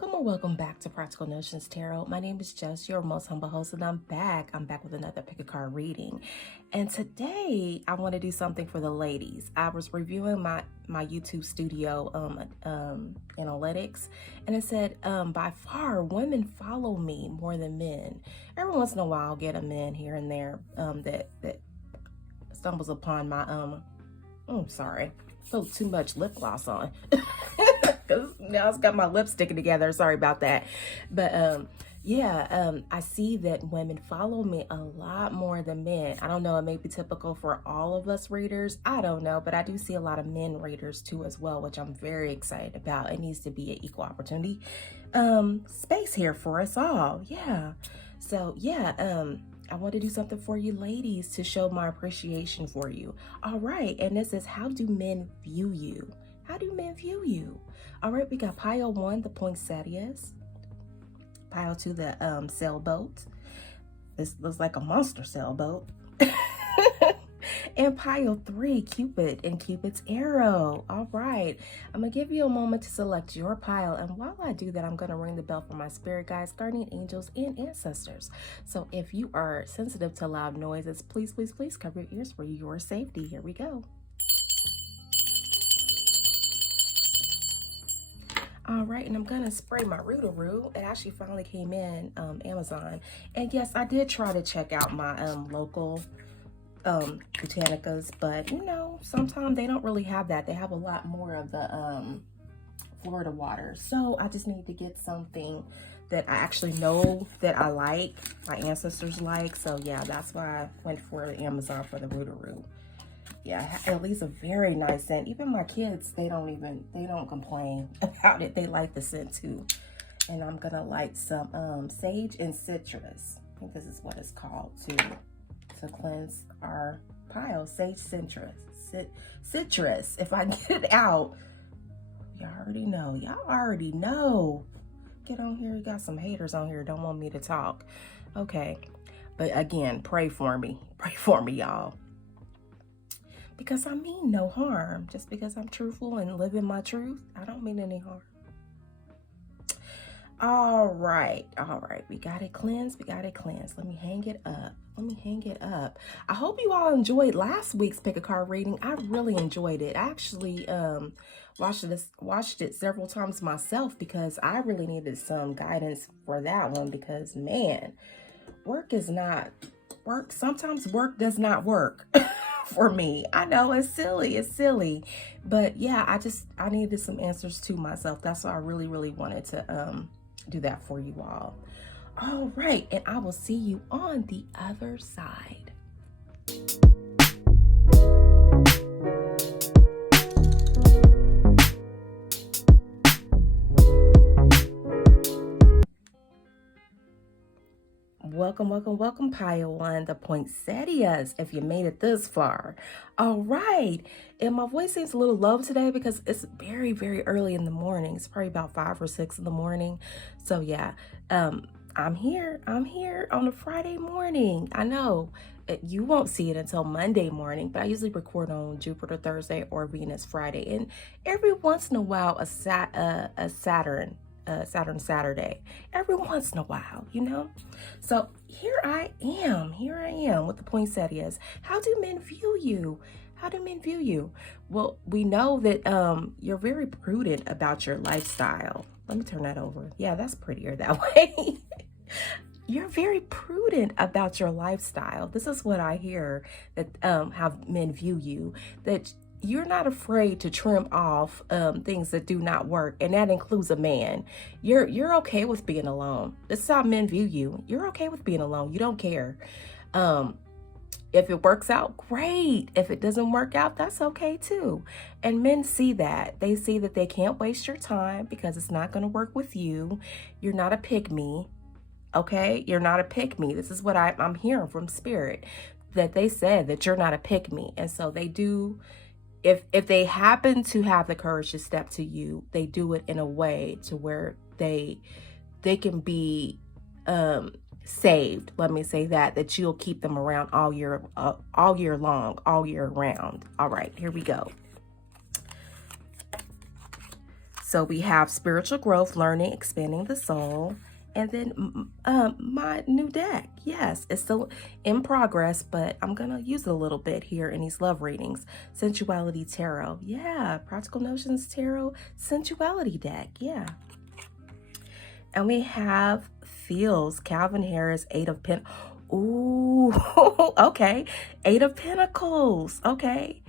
Welcome or welcome back to Practical Notions Tarot. My name is Jess, your most humble host, and I'm back. I'm back with another pick a card reading. And today I want to do something for the ladies. I was reviewing my YouTube studio analytics, and it said by far women follow me more than men. Every once in a while I'll get a man here and there that stumbles upon my sorry, so too much lip gloss on. Because now it's got my lips sticking together. Sorry about that. But I see that women follow me a lot more than men. I don't know, it may be typical for all of us readers. I don't know, but I do see a lot of men readers too as well, which I'm very excited about. It needs to be an equal opportunity space here for us all. I want to do something for you ladies to show my appreciation for you. All right, and this is, how do men view you? How do men view you? All right, we got pile 1, the poinsettias. Pile 2, the sailboat. This looks like a monster sailboat. And pile 3, Cupid and Cupid's arrow. All right, I'm gonna give you a moment to select your pile, and while I do that, I'm gonna ring the bell for my spirit guides, guardian angels, and ancestors. So if you are sensitive to loud noises, please cover your ears for your safety. Here we go. All right, and I'm gonna spray my Rootaroo. It actually finally came in Amazon, and yes, I did try to check out my local botanicas, but you know, sometimes they don't really have that. They have a lot more of the Florida water, so I just need to get something that I actually know that I like, my ancestors like. So yeah, that's why I went for Amazon for the Rootaroo. Yeah, at least a very nice scent. Even my kids, they don't complain about it. They like the scent too. And I'm gonna light some sage and citrus. I think this is what it's called to cleanse our pile. Sage citrus. If I get it out, y'all already know. Y'all already know. Get on here. You got some haters on here. Don't want me to talk. Okay, but again, pray for me. Pray for me, y'all. Because I mean no harm. Just because I'm truthful and living my truth, I don't mean any harm. All right. We got it cleansed. Let me hang it up. I hope you all enjoyed last week's pick a card reading. I really enjoyed it. I actually watched it several times myself because I really needed some guidance for that one, because man, sometimes work does not work. For me, I know it's silly, but yeah, I needed some answers to myself. That's why I really wanted to do that for you all. All right, and I will see you on the other side. Welcome, pile 1, the poinsettias, if you made it this far. All right, and my voice seems a little low today because it's very early in the morning. It's probably about 5 or 6 in the morning. So yeah, I'm here on a Friday morning. I know you won't see it until Monday morning, but I usually record on Jupiter Thursday or Venus Friday, and every once in a while a Saturn Saturday, every once in a while, you know. So here I am with the poinsettias. How do men view you? Well, we know that you're very prudent about your lifestyle. Let me turn that over. Yeah, that's prettier that way. You're very prudent about your lifestyle. This is what I hear, that how men view you, that you're not afraid to trim off things that do not work, and that includes a man. You're okay with being alone. This is how men view you. You're okay with being alone. You don't care. If it works out, great. If it doesn't work out, that's okay too. And men see that. They see that they can't waste your time because it's not going to work with you. You're not a pick-me. Okay? You're not a pick-me. This is what I'm hearing from Spirit, that they said that you're not a pick-me. And so they do. If they happen to have the courage to step to you, they do it in a way to where they can be saved. Let me say that you'll keep them around all year long, all year round. All right, here we go. So we have spiritual growth, learning, expanding the soul. And then my new deck. Yes, it's still in progress, but I'm going to use it a little bit here in these love readings. Sensuality Tarot. Yeah, Practical Notions Tarot Sensuality deck. Yeah. And we have Feels, Calvin Harris, Eight of Pentacles. Ooh, okay. Eight of Pentacles. Okay.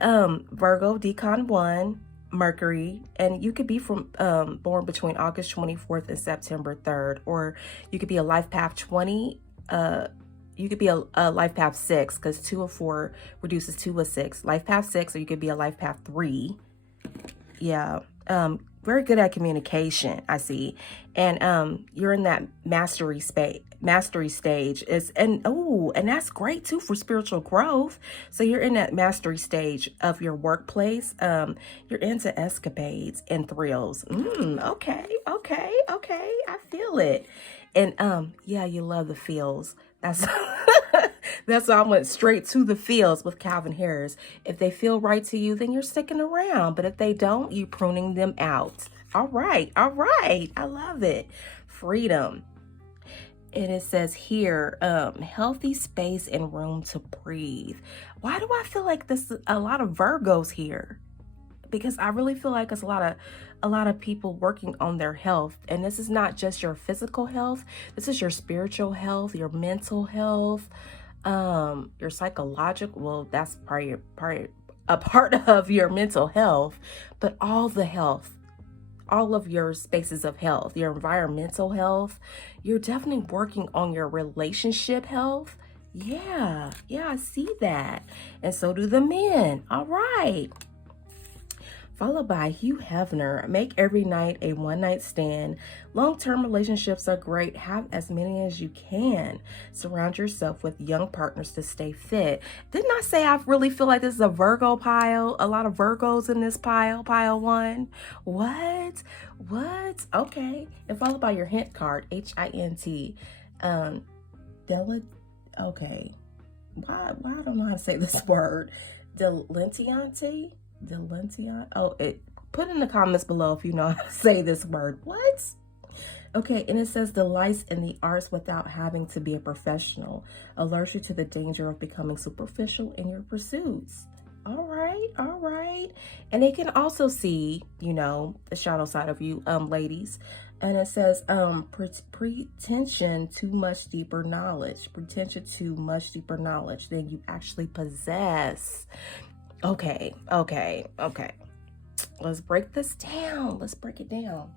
Virgo, Decon 1, Mercury, and you could be from born between August 24th and September 3rd, or you could be a life path 20. You could be a life path 6, because 2 of 4 reduces to a 6. Life path 6, or you could be a life path 3. Yeah. Very good at communication, I see. And you're in that mastery stage. And that's great too for spiritual growth. So you're in that mastery stage of your workplace. You're into escapades and thrills. Okay. I feel it. And yeah, you love the feels. That's that's why I went straight to the feels with Calvin Harris. If they feel right to you, then you're sticking around. But if they don't, you're pruning them out. All right. I love it. Freedom. And it says here, healthy space and room to breathe. Why do I feel like this is a lot of Virgos here? Because I really feel like it's a lot of people working on their health. And this is not just your physical health. This is your spiritual health, your mental health, your psychological. Well, that's probably a part of your mental health, but all the health, all of your spaces of health, your environmental health. You're definitely working on your relationship health. Yeah, I see that. And so do the men. All right. Followed by Hugh Hefner. Make every night a one-night stand. Long-term relationships are great. Have as many as you can. Surround yourself with young partners to stay fit. Didn't I say I really feel like this is a Virgo pile? A lot of Virgos in this pile 1. What? Okay. And followed by your hint card, Hint. Okay. Why I don't know how to say this word. Delentiante? Oh, put in the comments below if you know how to say this word. What? Okay, and it says delights in the arts without having to be a professional. Alerts you to the danger of becoming superficial in your pursuits. All right. And they can also see, the shadow side of you, ladies. And it says, pretension to much deeper knowledge than you actually possess. Okay. Let's break this down. Let's break it down.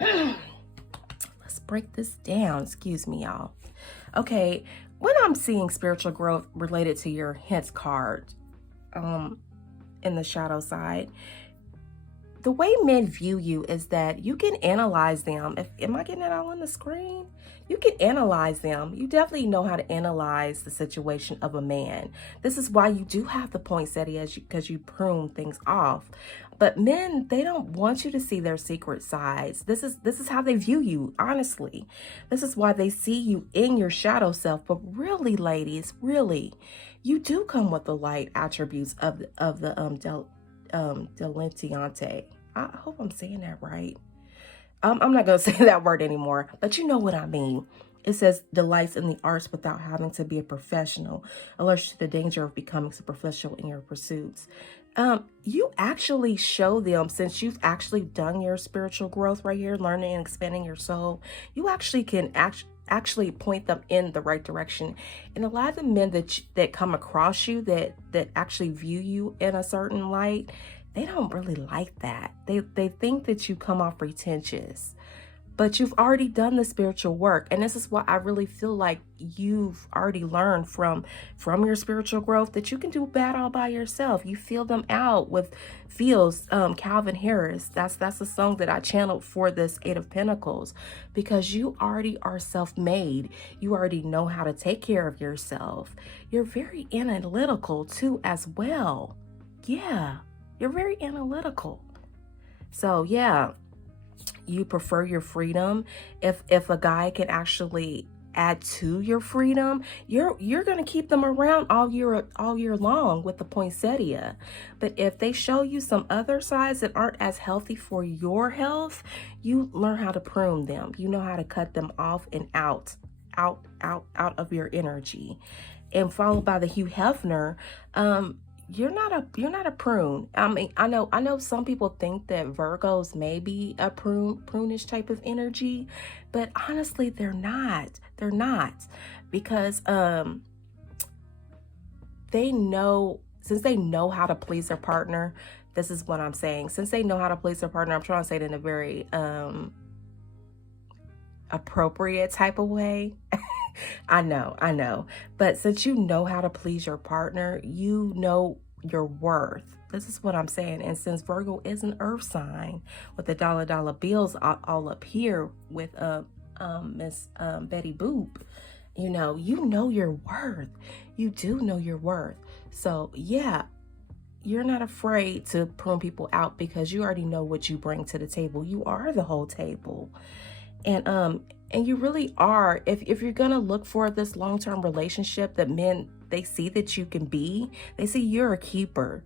Let's break this down. Excuse me, y'all. Okay. When I'm seeing spiritual growth related to your hints card, in the shadow side, the way men view you is that you can analyze them. Am I getting it all on the screen? You can analyze them. You definitely know how to analyze the situation of a man. This is why you do have the poinsettia, because you prune things off. But men, they don't want you to see their secret sides. This is how they view you, honestly. This is why they see you in your shadow self. But really, ladies, really, you do come with the light attributes of the Delentiante. I hope I'm saying that right. I'm not going to say that word anymore, but you know what I mean. It says delights in the arts without having to be a professional. Alerts you to the danger of becoming superficial in your pursuits. You actually show them, since you've actually done your spiritual growth right here, learning and expanding your soul, you actually can actually point them in the right direction. And a lot of the men that come across you that actually view you in a certain light, they don't really like that. They think that you come off pretentious, but you've already done the spiritual work. And this is what I really feel like you've already learned from your spiritual growth, that you can do bad all by yourself. You feel them out with Feels, Calvin Harris. That's the song that I channeled for this Eight of Pentacles, because you already are self-made. You already know how to take care of yourself. You're very analytical too as well. Yeah, you're very analytical. So yeah, you prefer your freedom. If a guy can actually add to your freedom, you're going to keep them around all year long with the poinsettia. But if they show you some other sides that aren't as healthy for your health, you learn how to prune them. You know how to cut them off and out of your energy. And followed by the Hugh Hefner, you're not a prune. I mean, I know some people think that Virgos may be a prunish type of energy, but honestly, they're not. They're not, because they know, since they know how to please their partner. This is what I'm saying. Since they know how to please their partner, I'm trying to say it in a very appropriate type of way. I know. But since you know how to please your partner, you know your worth. This is what I'm saying. And since Virgo is an earth sign with the dollar bills all up here with Miss Betty Boop, you know your worth. You do know your worth. So yeah, you're not afraid to prune people out because you already know what you bring to the table. You are the whole table. And you really are. If you're gonna look for this long-term relationship that men, they see that you can be, they see you're a keeper.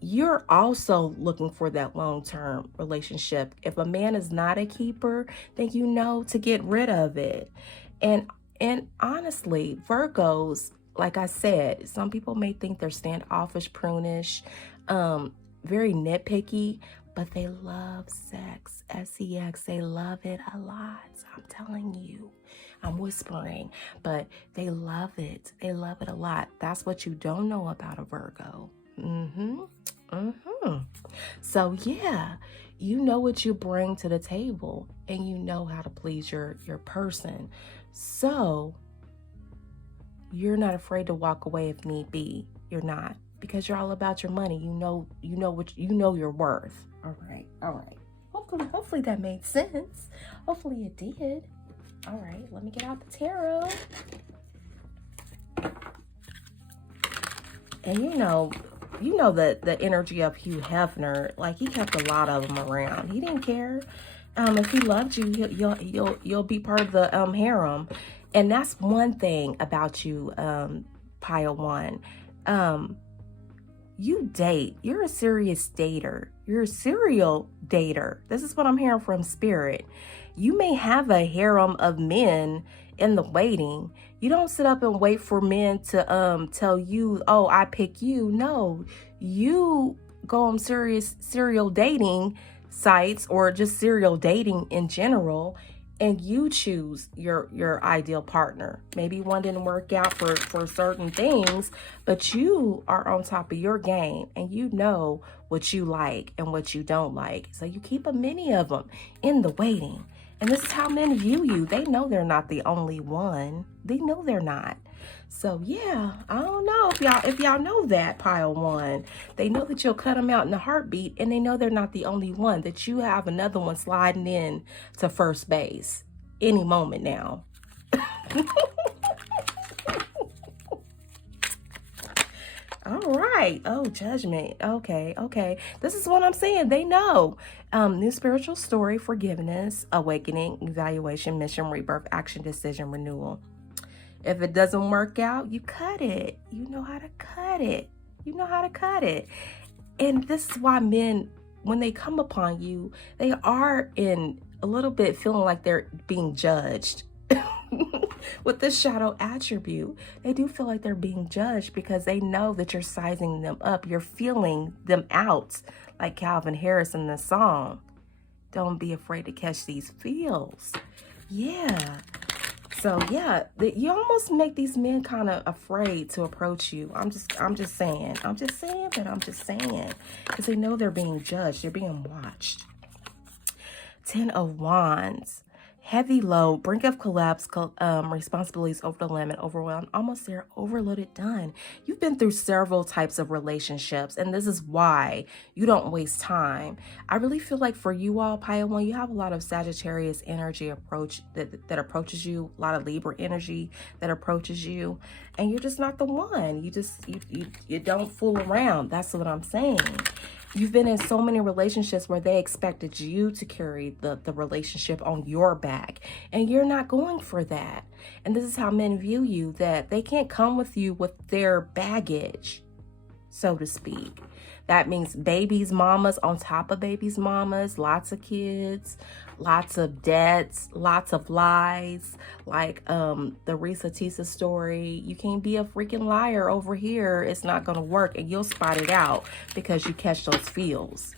You're also looking for that long-term relationship. If a man is not a keeper, then you know to get rid of it. And honestly, Virgos, like I said, some people may think they're standoffish, prunish, very nitpicky, but they love sex, sex. They love it a lot. I'm telling you, I'm whispering, but they love it. They love it a lot. That's what you don't know about a Virgo. So yeah, you know what you bring to the table, and you know how to please your person. So you're not afraid to walk away if need be. You're not, because you're all about your money. You know your worth. All right. Hopefully that made sense. Hopefully it did. All right, let me get out the tarot. And you know the energy of Hugh Hefner, like he kept a lot of them around. He didn't care. If he loved you, you'll be part of the harem. And that's one thing about you, Pile One. You date. You're a serious dater. You're a serial dater. This is what I'm hearing from Spirit. You may have a harem of men in the waiting. You don't sit up and wait for men to tell you, oh, I pick you. No, you go on serial dating sites, or just serial dating in general, and you choose your ideal partner. Maybe one didn't work out for certain things, but you are on top of your game, and you know what you like and what you don't like. So you keep many of them in the waiting. And this is how men view you. They know they're not the only one. They know they're not. So yeah, I don't know if y'all know that, Pile One. They know that you'll cut them out in a heartbeat, and they know they're not the only one, that you have another one sliding in to first base any moment now. All right. Oh, judgment. Okay. This is what I'm saying. They know. New spiritual story, forgiveness, awakening, evaluation, mission, rebirth, action, decision, renewal. If it doesn't work out, you cut it. You know how to cut it. And this is why men, when they come upon you, they are in a little bit feeling like they're being judged. With this shadow attribute, they do feel like they're being judged because they know that you're sizing them up. You're feeling them out, like Calvin Harris in the song. Don't be afraid to catch these feels. Yeah. So yeah, you almost make these men kind of afraid to approach you. I'm just saying, because they know they're being judged. They're being watched. 10 of Wands. Heavy load, brink of collapse, responsibilities over the limit, overwhelmed, almost there, overloaded, done. You've been through several types of relationships, and this is why you don't waste time. I really feel like for you all, Pile One, you have a lot of Sagittarius energy that approaches you, a lot of Libra energy that approaches you, and you're just not the one. You don't fool around. That's what I'm saying. You've been in so many relationships where they expected you to carry the relationship on your back, and you're not going for that. And this is how men view you, that they can't come with you with their baggage, so to speak. That means babies, mamas on top of babies, mamas, lots of kids, lots of debts, lots of lies. Like the Risa Tisa story, you can't be a freaking liar over here. It's not going to work, and you'll spot it out because you catch those feels.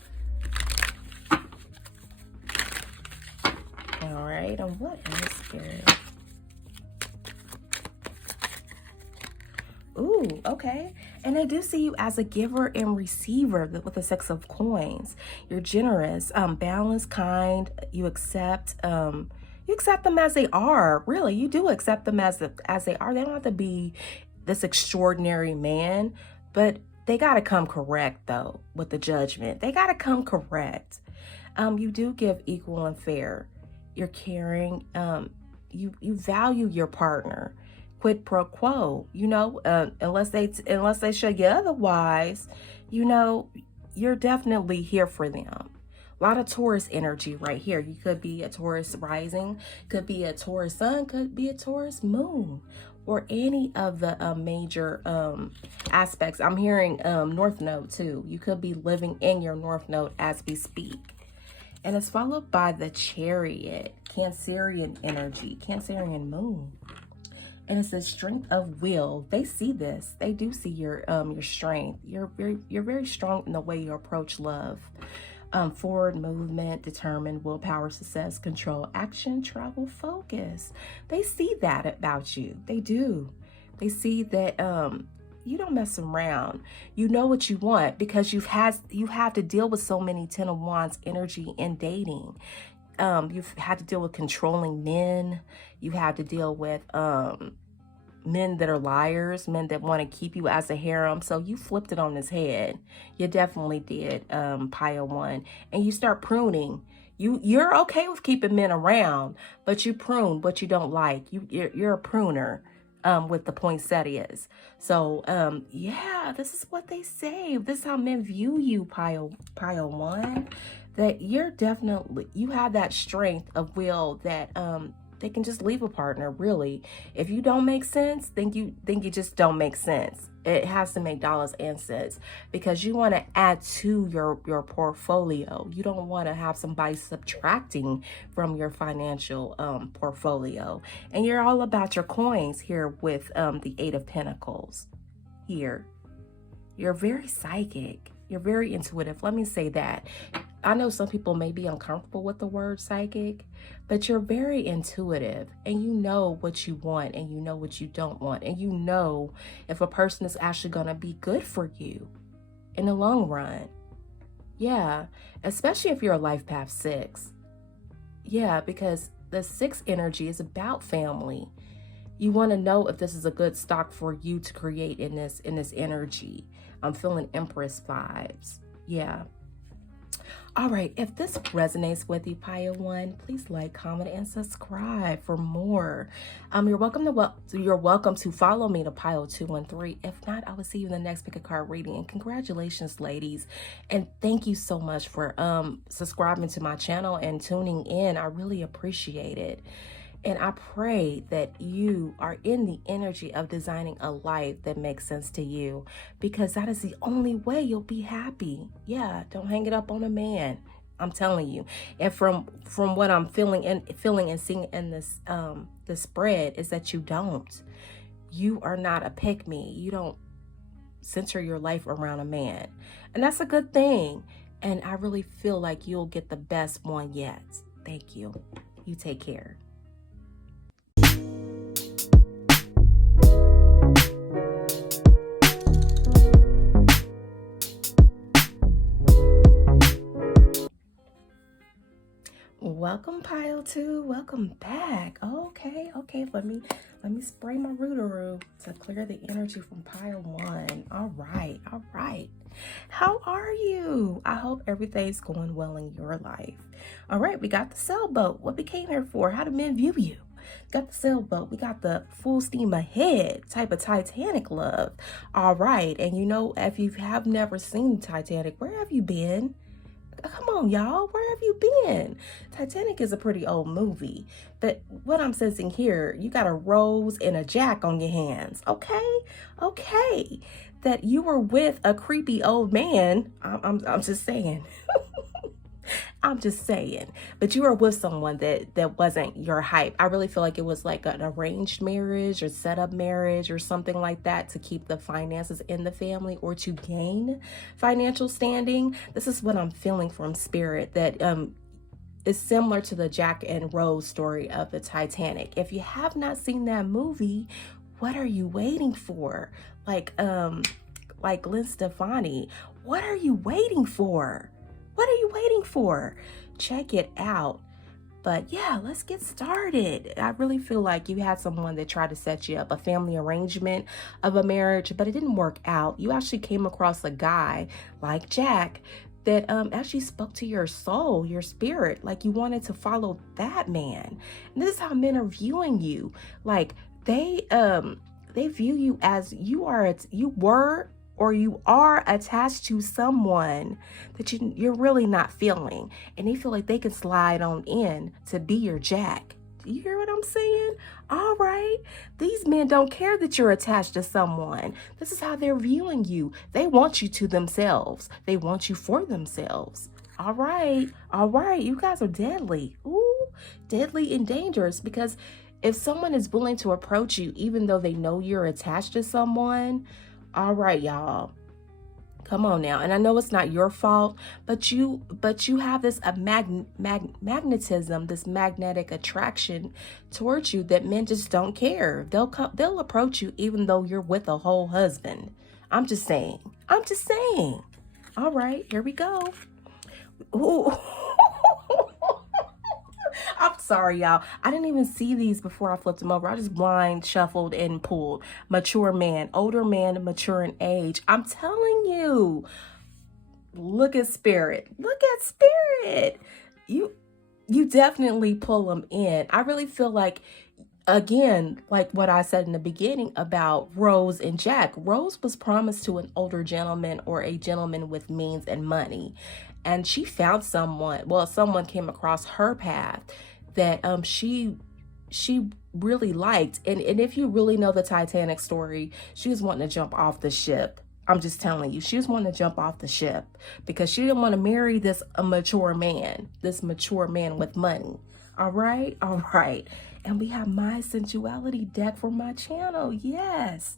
All right, and what is Spirit? Ooh, okay. And I do see you as a giver and receiver with the Six of Coins. You're generous, balanced, kind. You accept them as they are. Really, you do accept them as they are. They don't have to be this extraordinary man, but they got to come correct though with the Judgment. They got to come correct. You do give equal and fair. You're caring. You value your partner. Quid pro quo, unless they show you otherwise, you're definitely here for them. A lot of Taurus energy right here. You could be a Taurus rising, could be a Taurus sun, could be a Taurus moon, or any of the major aspects. I'm hearing North Node too. You could be living in your North Node as we speak. And it's followed by the Chariot, Cancerian energy, Cancerian moon. And it's the strength of will. They see this. They do see your strength. You're very strong in the way you approach love. Forward movement, determined, willpower, success, control, action, travel, focus. They see that about you. They do. They see that you don't mess around. You know what you want because you have to deal with so many Ten of Wands energy in dating. You've had to deal with controlling men. You have to deal with men that are liars, men that want to keep you as a harem. So you flipped it on his head. You definitely did, Pile 1. And you start pruning. You're okay with keeping men around, but you prune what you don't like. You're a pruner with the poinsettias. So yeah, this is what they say. This is how men view you, Pile 1. That you have that strength of will that they can just leave a partner, really. If you don't make sense, then you just don't make sense. It has to make dollars and cents because you want to add to your portfolio. You don't want to have somebody subtracting from your financial portfolio. And you're all about your coins here with the Eight of Pentacles here. You're very psychic. You're very intuitive. Let me say that. I know some people may be uncomfortable with the word psychic, but you're very intuitive and you know what you want and you know what you don't want. And you know if a person is actually going to be good for you in the long run. Yeah, especially if you're a life path 6. Yeah, because the 6 energy is about family. You want to know if this is a good stock for you to create in this energy. I'm feeling Empress vibes. Yeah. All right, if this resonates with you, Pile 1, please like, comment, and subscribe for more. You're welcome to follow me to Pile 2 and 3. If not, I will see you in the next pick a card reading. And congratulations, ladies. And thank you so much for subscribing to my channel and tuning in. I really appreciate it. And I pray that you are in the energy of designing a life that makes sense to you, because that is the only way you'll be happy. Yeah, don't hang it up on a man. I'm telling you. And from what I'm feeling and seeing in this the spread is that you don't. You are not a pick me. You don't center your life around a man. And that's a good thing. And I really feel like you'll get the best one yet. Thank you. You take care. Welcome, Pile 2. Welcome back. Okay. Let me spray my rootaroo to clear the energy from Pile 1. All right. How are you? I hope everything's going well in your life. All right, we got the sailboat. What we came here for? How do men view you? Got the sailboat. We got the full steam ahead type of Titanic love. All right. And you know, if you have never seen Titanic, where have you been? Come on, y'all. Where have you been? Titanic is a pretty old movie. But what I'm sensing here, you got a Rose and a Jack on your hands. Okay? Okay. That you were with a creepy old man. I'm just saying. I'm just saying. But you were with someone that wasn't your hype. I really feel like it was like an arranged marriage or set up marriage or something like that to keep the finances in the family or to gain financial standing. This is what I'm feeling from spirit, that is similar to the Jack and Rose story of the Titanic. If you have not seen that movie, what are you waiting for? Like Gwen Stefani, what are you waiting for? What are you waiting for? Check it out. But yeah, let's get started. I really feel like you had someone that tried to set you up, a family arrangement of a marriage, but it didn't work out. You actually came across a guy like Jack that actually spoke to your soul, your spirit, like you wanted to follow that man. And this is how men are viewing you. Like they view you as you are attached to someone that you're really not feeling, and they feel like they can slide on in to be your Jack. Do you hear what I'm saying? All right. These men don't care that you're attached to someone. This is how they're viewing you. They want you to themselves. They want you for themselves. All right. All right. You guys are deadly. Ooh, deadly and dangerous, because if someone is willing to approach you, even though they know you're attached to someone, all right, y'all. Come on now. And I know it's not your fault, but you have this magnetism, this magnetic attraction towards you that men just don't care. They'll approach you even though you're with a whole husband. I'm just saying. All right, here we go. Ooh. I'm sorry, y'all. I didn't even see these before I flipped them over. I just blind shuffled and pulled. Mature man, older man, mature in age. I'm telling you. Look at spirit. Look at spirit. You definitely pull them in. I really feel like, again, like what I said in the beginning about Rose and Jack. Rose was promised to an older gentleman or a gentleman with means and money. And she found someone came across her path that she really liked. And if you really know the Titanic story, she was wanting to jump off the ship. I'm just telling you, she was wanting to jump off the ship because she didn't want to marry this mature man with money. All right. And we have my sensuality deck for my channel. Yes.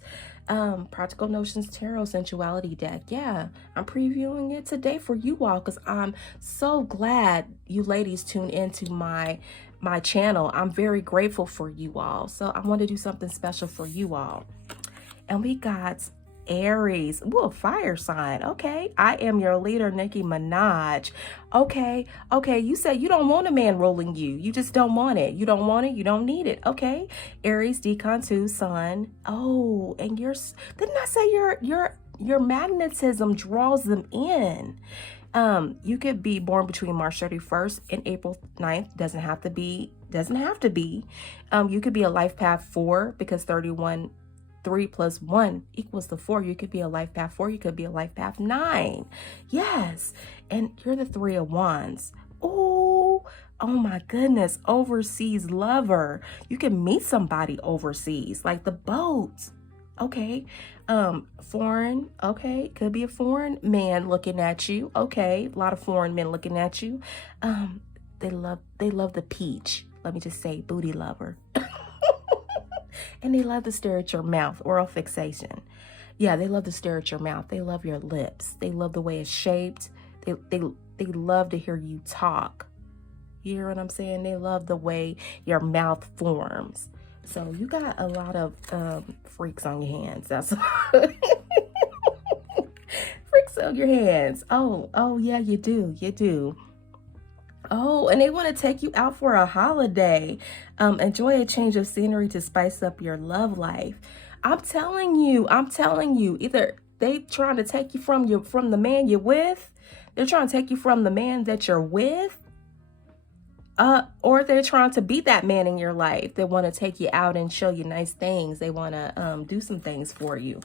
Practical Notions Tarot Sensuality deck. Yeah, I'm previewing it today for you all because I'm so glad you ladies tune into my channel. I'm very grateful for you all. So I want to do something special for you all. And we got Aries. Ooh, fire sign. Okay. I am your leader, Nicki Minaj. Okay. You said you don't want a man ruling you. You just don't want it. You don't want it. You don't need it. Okay. Aries, Decon 2, Sun. Oh, and didn't I say your magnetism draws them in? You could be born between March 31st and April 9th. Doesn't have to be. You could be a life path 4 because 3 plus 1 equals the 4. You could be a life path 4. You could be a life path 9. Yes. And you're the 3 of Wands. Oh my goodness. Overseas lover. You can meet somebody overseas, like the boat. Okay. Foreign. Okay. Could be a foreign man looking at you. Okay. A lot of foreign men looking at you. They love the peach. Let me just say, booty lover. And they love to stare at your mouth, oral fixation. Yeah, they love to stare at your mouth. They love your lips. They love the way it's shaped. They love to hear you talk. You hear what I'm saying? They love the way your mouth forms. So you got a lot of freaks on your hands. That's freaks on your hands. Oh yeah, you do. Oh, and they want to take you out for a holiday. Enjoy a change of scenery to spice up your love life. I'm telling you, either they trying to take you from the man you're with. They're trying to take you from the man that you're with. Or they're trying to be that man in your life. They want to take you out and show you nice things. They want to do some things for you.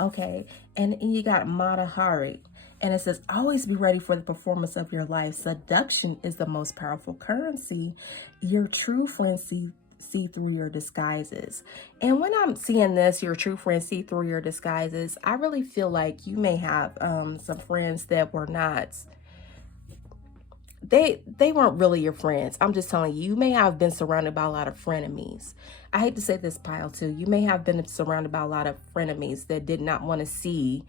Okay. And you got Mata Hari. And it says, always be ready for the performance of your life. Seduction is the most powerful currency. Your true friends see through your disguises. And when I'm seeing this, your true friends see through your disguises, I really feel like you may have some friends that were not, they weren't really your friends. I'm just telling you, you may have been surrounded by a lot of frenemies. I hate to say this, pile too. You may have been surrounded by a lot of frenemies that did not want to see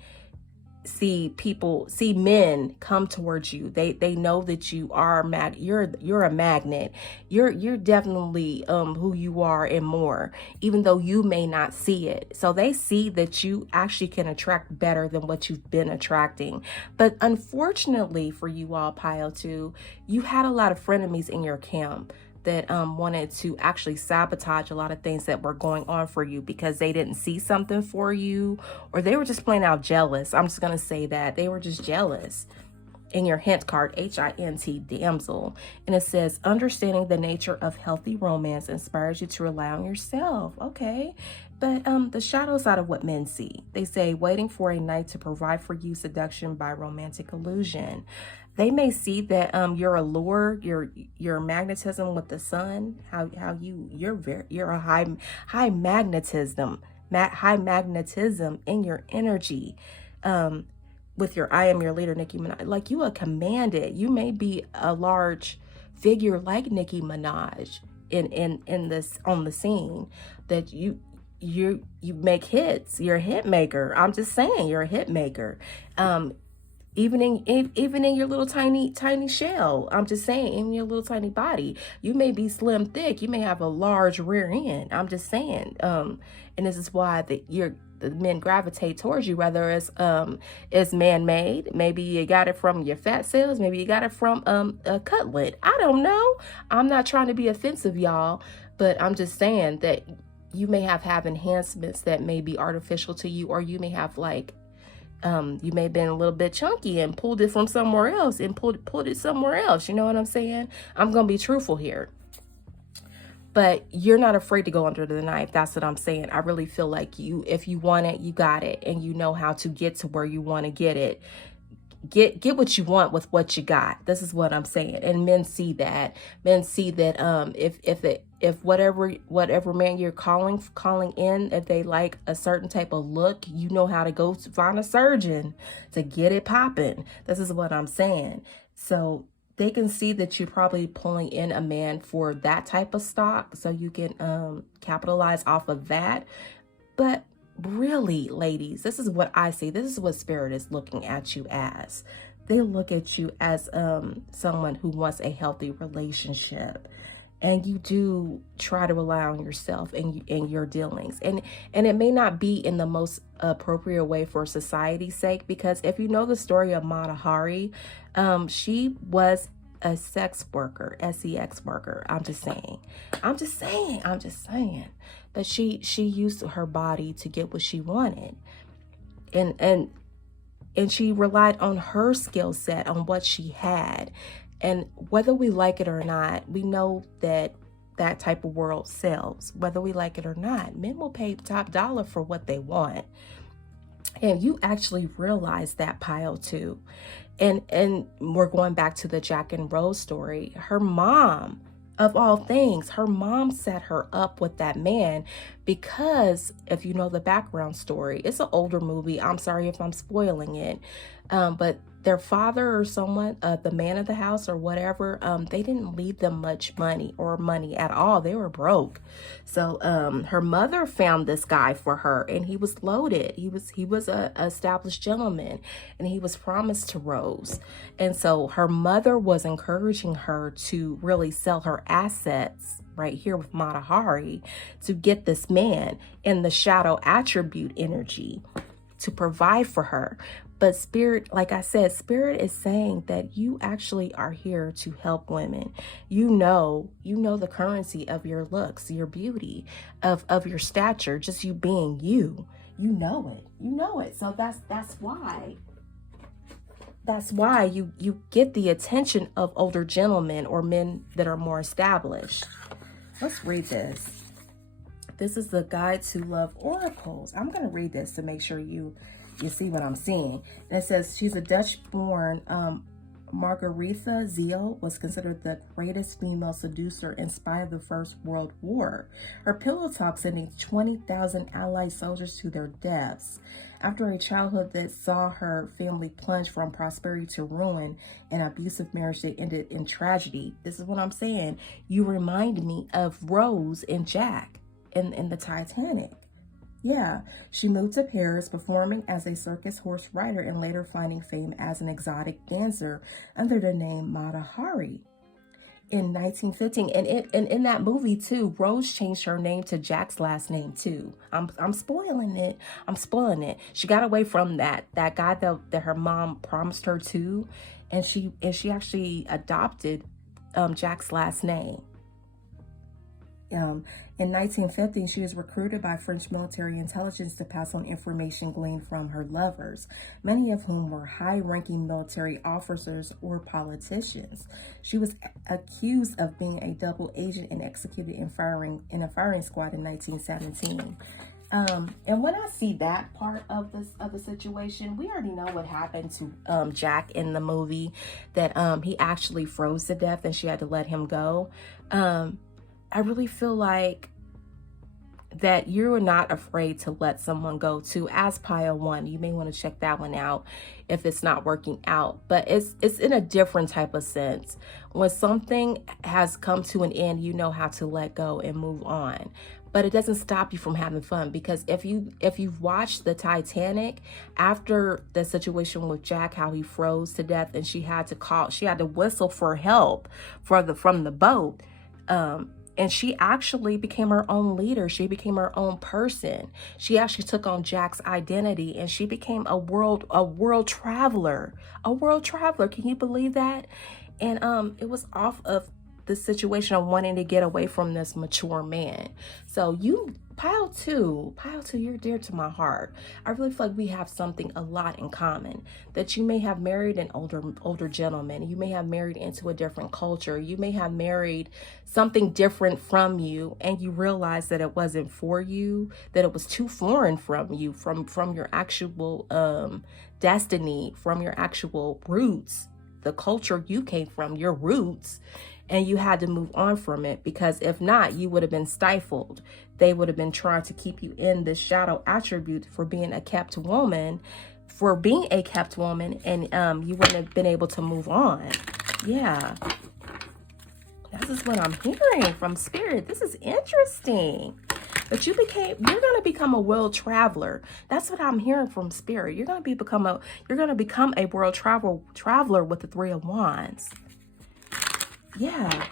men come towards you. They know that you are you're a magnet. You're definitely who you are and more, even though you may not see it. So they see that you actually can attract better than what you've been attracting. But unfortunately for you all, pile 2, you had a lot of frenemies in your camp that wanted to actually sabotage a lot of things that were going on for you because they didn't see something for you, or they were just plain out jealous. I'm just going to say that. They were just jealous. In your hint card, Hint, damsel. And it says, understanding the nature of healthy romance inspires you to rely on yourself. Okay. But the shadow side of what men see. They say, waiting for a knight to provide for you, seduction by romantic illusion. They may see that your allure, your magnetism with the sun, how you're a high magnetism in your energy. With your I am your leader, Nicki Minaj, like you are commanded. You may be a large figure like Nicki Minaj in this on the scene, that you make hits. You're a hit maker. I'm just saying, you're a hit maker. Even in your little tiny shell. I'm just saying, in your little tiny body, you may be slim thick. You may have a large rear end. I'm just saying. And this is why the men gravitate towards you, whether it's man-made. Maybe you got it from your fat cells. Maybe you got it from a cutlet. I don't know. I'm not trying to be offensive, y'all, but I'm just saying that you may have enhancements that may be artificial to you, or you may have like, you may have been a little bit chunky and pulled it from somewhere else and pulled it somewhere else. You know what I'm saying? I'm going to be truthful here. But you're not afraid to go under the knife. That's what I'm saying. I really feel like if you want it, you got it. And you know how to get to where you want to get it. Get what you want with what you got. This is what I'm saying. And men see that. Men see that if whatever man you're calling in, if they like a certain type of look, you know how to go find a surgeon to get it popping. This is what I'm saying. So they can see that you're probably pulling in a man for that type of stock, so you can capitalize off of that. But really, ladies, this is what I see. This is what Spirit is looking at you as. They look at you as someone who wants a healthy relationship. And you do try to rely on yourself and your dealings. And it may not be in the most appropriate way for society's sake, because if you know the story of Mata Hari, she was a sex worker, sex worker. I'm just saying. But she used her body to get what she wanted. And she relied on her skill set, on what she had. And whether we like it or not, we know that that type of world sells. Whether we like it or not, men will pay top dollar for what they want. And you actually realize that, pile too. And we're going back to the Jack and Rose story. Her mom, of all things, her mom set her up with that man because, if you know the background story, it's an older movie. I'm sorry if I'm spoiling it. But their father or someone, the man of the house or whatever, they didn't leave them much money at all. They were broke. So her mother found this guy for her, and he was loaded. He was a established gentleman, and he was promised to Rose. And so her mother was encouraging her to really sell her assets right here with Mata Hari to get this man in the shadow attribute energy to provide for her. But Spirit, like I said, Spirit is saying that you actually are here to help women. You know the currency of your looks, your beauty, of your stature, just you being you. You know it. So that's why. That's why you get the attention of older gentlemen or men that are more established. Let's read this. This is the Guide to Love Oracles. I'm going to read this to make sure you see what I'm seeing. And it says she's a Dutch-born Margaretha Ziel was considered the greatest female seducer in spite of the First World War. Her pillow talk sending 20,000 Allied soldiers to their deaths. After a childhood that saw her family plunge from prosperity to ruin, an abusive marriage that ended in tragedy. This is what I'm saying. You remind me of Rose and Jack in the Titanic. Yeah, she moved to Paris, performing as a circus horse rider and later finding fame as an exotic dancer under the name Mata Hari in 1915. And in that movie too, Rose changed her name to Jack's last name too. I'm spoiling it. I'm spoiling it. She got away from that guy that her mom promised her to, and she actually adopted Jack's last name. In 1950, she was recruited by French military intelligence to pass on information gleaned from her lovers, many of whom were high-ranking military officers or politicians. She was accused of being a double agent and executed in a firing squad in 1917. And when I see that part of the situation, we already know what happened to Jack in the movie, that he actually froze to death and she had to let him go. I really feel like that you're not afraid to let someone go too. As Pile 1, you may want to check that one out if it's not working out. But it's in a different type of sense. When something has come to an end, you know how to let go and move on. But it doesn't stop you from having fun, because if you've watched the Titanic, after the situation with Jack, how he froze to death and she had to whistle for help from the boat. And she actually became her own leader. She became her own person. She actually took on Jack's identity and she became a world traveler. A world traveler. Can you believe that? And it was off of the situation of wanting to get away from this mature man. So Pile 2, you're dear to my heart. I really feel like we have a lot in common. That you may have married an older gentleman. You may have married into a different culture. You may have married something different from you, and you realize that it wasn't for you, that it was too foreign from you, from your actual destiny, from your actual roots, the culture you came from, your roots. And you had to move on from it, because if not, you would have been stifled. They would have been trying to keep you in this shadow attribute for being a kept woman, and you wouldn't have been able to move on. Yeah. This is what I'm hearing from Spirit. This is interesting. But you're going to become a world traveler. That's what I'm hearing from Spirit. You're going to become a world traveler with the Three of Wands. Yeah,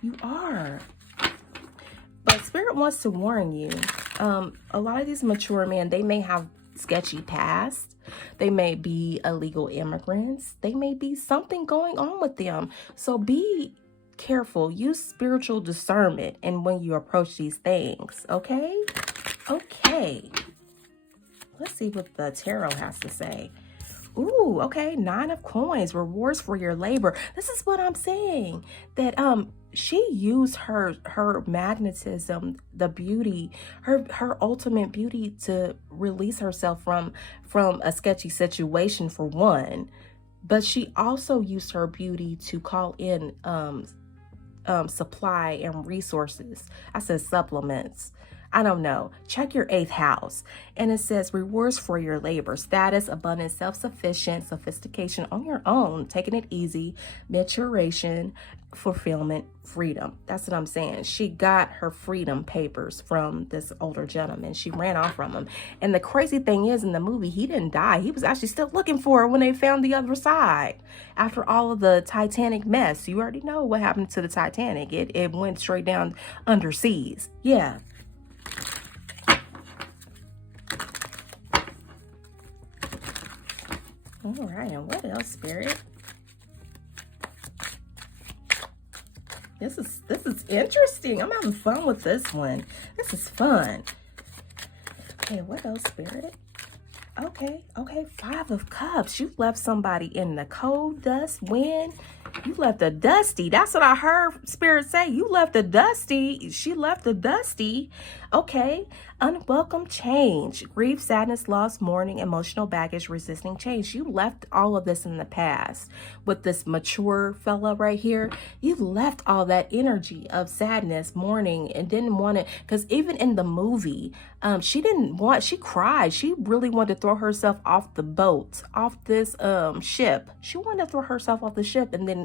you are. But Spirit wants to warn you. A lot of these mature men, they may have sketchy past. They may be illegal immigrants. They may be something going on with them. So be careful. Use spiritual discernment and when you approach these things. Okay? Okay. Let's see what the tarot has to say. Ooh, okay, 9 of Coins, rewards for your labor. This is what I'm saying, that she used her magnetism, the beauty, her ultimate beauty to release herself from a sketchy situation, for one. But she also used her beauty to call in supply and resources. I said supplements. I don't know. Check your 8th house. And it says rewards for your labor, status, abundance, self-sufficient, sophistication on your own, taking it easy, maturation, fulfillment, freedom. That's what I'm saying. She got her freedom papers from this older gentleman. She ran off from him. And the crazy thing is, in the movie, he didn't die. He was actually still looking for her when they found the other side. After all of the Titanic mess, you already know what happened to the Titanic. It went straight down underseas. Yeah. All right, and what else, Spirit? This is interesting. I'm having fun with this one. This is fun. Okay, what else, Spirit? Okay, okay, Five of Cups. You left somebody in the cold, dust, wind. You left a dusty. That's what I heard Spirit say. You left a dusty. She left a dusty. Okay, unwelcome change. Grief, sadness, loss, mourning, emotional baggage, resisting change. You left all of this in the past. With this mature fella right here, you left all that energy of sadness, mourning, and didn't want it. Because even in the movie, she cried. She really wanted to throw herself off the boat, off this ship. She wanted to throw herself off the ship, and then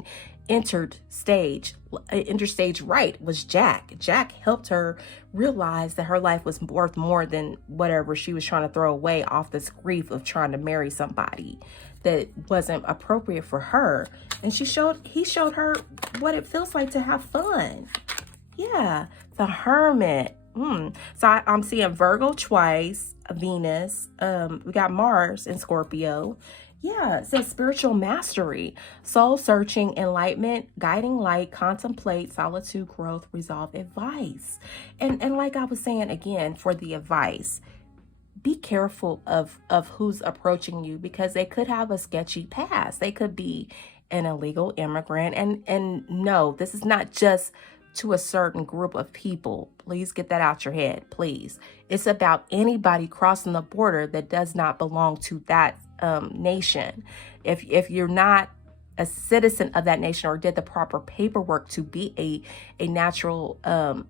entered stage right was Jack. Jack helped her realize that her life was worth more than whatever she was trying to throw away off this grief of trying to marry somebody that wasn't appropriate for her. And he showed her what it feels like to have fun. Yeah, the Hermit. So I'm seeing Virgo twice, Venus. We got Mars in Scorpio. Yeah, it says spiritual mastery, soul searching, enlightenment, guiding light, contemplate, solitude, growth, resolve, advice. And like I was saying again, for the advice, be careful of who's approaching you, because they could have a sketchy past. They could be an illegal immigrant. And no, this is not just to a certain group of people. Please get that out your head, please. It's about anybody crossing the border that does not belong to that nation. If you're not a citizen of that nation or did the proper paperwork to be a naturalized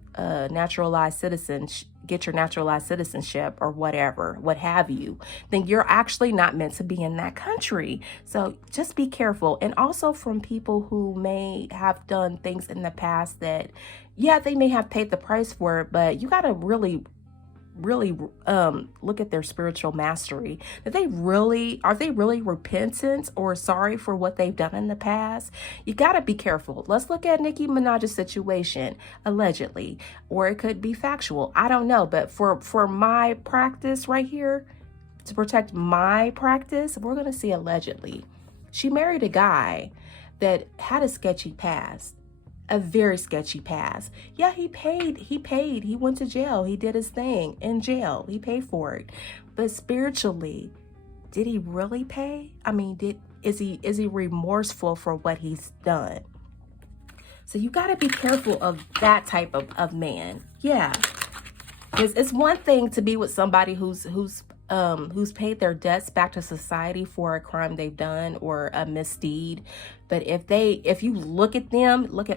citizen, get your naturalized citizenship or whatever, what have you, then you're actually not meant to be in that country. So just be careful. And also from people who may have done things in the past that, yeah, they may have paid the price for it, but you got to really look at their spiritual mastery. Are they really repentant or sorry for what they've done in the past? You got to be careful. Let's look at Nicki Minaj's situation, allegedly, or it could be factual. I don't know, but for my practice right here, to protect my practice, we're going to see allegedly. She married a guy that had a sketchy past. A very sketchy past. Yeah, he paid. He went to jail. He did his thing in jail. He paid for it. But spiritually, did he really pay? I mean, is he remorseful for what he's done? So you got to be careful of that type of man. Yeah. It's one thing to be with somebody who's paid their debts back to society for a crime they've done or a misdeed. But if you look at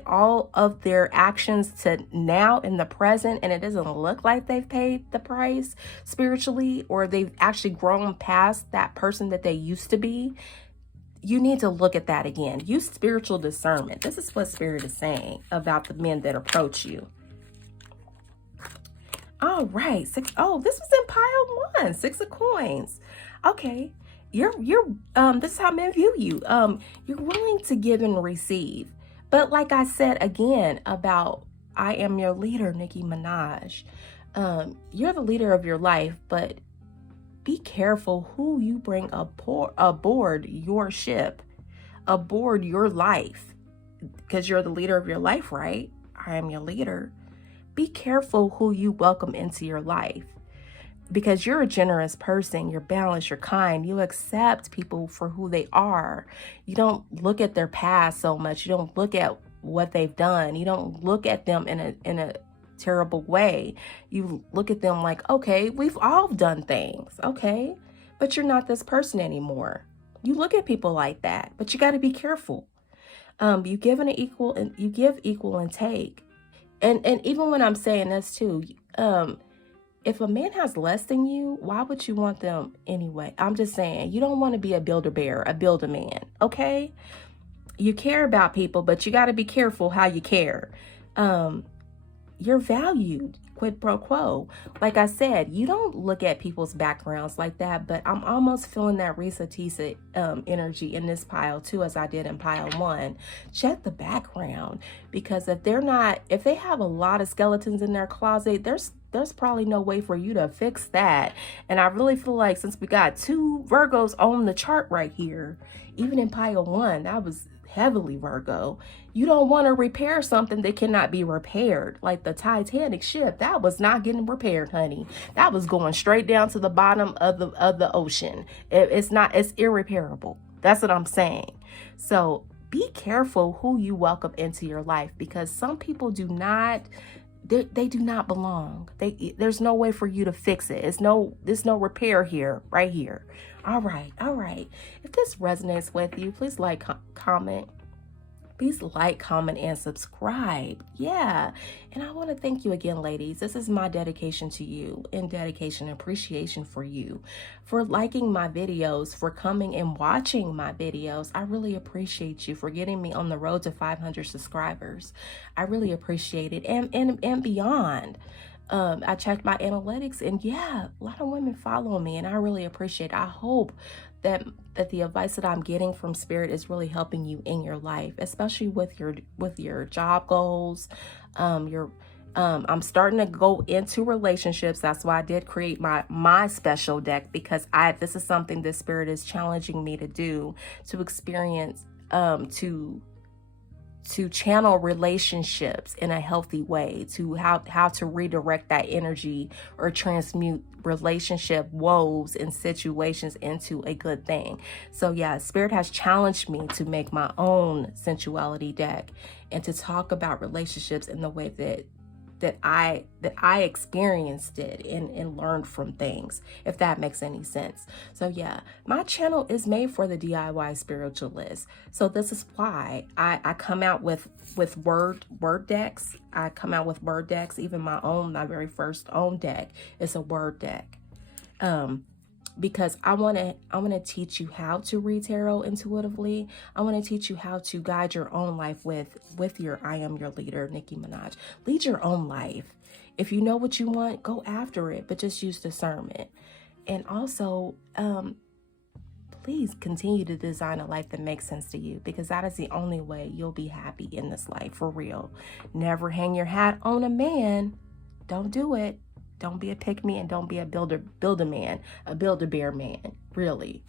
all of their actions to now in the present, and it doesn't look like they've paid the price spiritually, or they've actually grown past that person that they used to be, you need to look at that again. Use spiritual discernment. This is what Spirit is saying about the men that approach you. All right, this was in pile 1, 6 of coins. Okay, you're this is how men view you. You're willing to give and receive, but like I said again about I am your leader, Nicki Minaj. You're the leader of your life, but be careful who you bring aboard your ship, aboard your life, because you're the leader of your life, right? I am your leader. Be careful who you welcome into your life, because you're a generous person. You're balanced, you're kind. You accept people for who they are. You don't look at their past so much. You don't look at what they've done. You don't look at them in a terrible way. You look at them like, okay, we've all done things, okay, but you're not this person anymore. You look at people like that, but you got to be careful. You give equal and take. And even when I'm saying this too, if a man has less than you, why would you want them anyway? I'm just saying, you don't want to be a builder-bear, a build-a-man, okay? You care about people, but you got to be careful how you care. You're valued, quid pro quo. Like I said, you don't look at people's backgrounds like that, but I'm almost feeling that Risa Tisa energy in this pile too, as I did in pile 1. Check the background, because if they have a lot of skeletons in their closet, there's probably no way for you to fix that. And I really feel like since we got 2 Virgos on the chart right here, even in pile 1, that was heavily Virgo. You don't want to repair something that cannot be repaired. Like the Titanic ship, that was not getting repaired, honey. That was going straight down to the bottom of the ocean. It's irreparable. That's what I'm saying. So be careful who you welcome into your life, because some people do not, they do not belong. There's no way for you to fix it. There's no repair here, right here. All right. If this resonates with you, please like, comment. Please like, comment, and subscribe. Yeah. And I want to thank you again, ladies. This is my dedication to you, and dedication and appreciation for you for liking my videos, for coming and watching my videos. I really appreciate you for getting me on the road to 500 subscribers. I really appreciate it. And beyond. I checked my analytics, and yeah, a lot of women follow me, and I really appreciate it. I hope that the advice that I'm getting from Spirit is really helping you in your life, especially with your job goals. I'm starting to go into relationships. That's why I did create my special deck, because this is something that Spirit is challenging me to do, to experience, to channel relationships in a healthy way, to how to redirect that energy or transmute relationship woes and situations into a good thing. So yeah, Spirit has challenged me to make my own sensuality deck and to talk about relationships in the way that I experienced it and learned from things, if that makes any sense. So yeah, my channel is made for the DIY spiritualist. So this is why I come out with word decks. I come out with word decks. Even my very first own deck is a word deck. Because I want to teach you how to read tarot intuitively. I want to teach you how to guide your own life with your I Am Your Leader, Nicki Minaj. Lead your own life. If you know what you want, go after it, but just use discernment. And also, please continue to design a life that makes sense to you, because that is the only way you'll be happy in this life, for real. Never hang your hat on a man. Don't do it. Don't be a pick me, and don't be a builder bear man, really.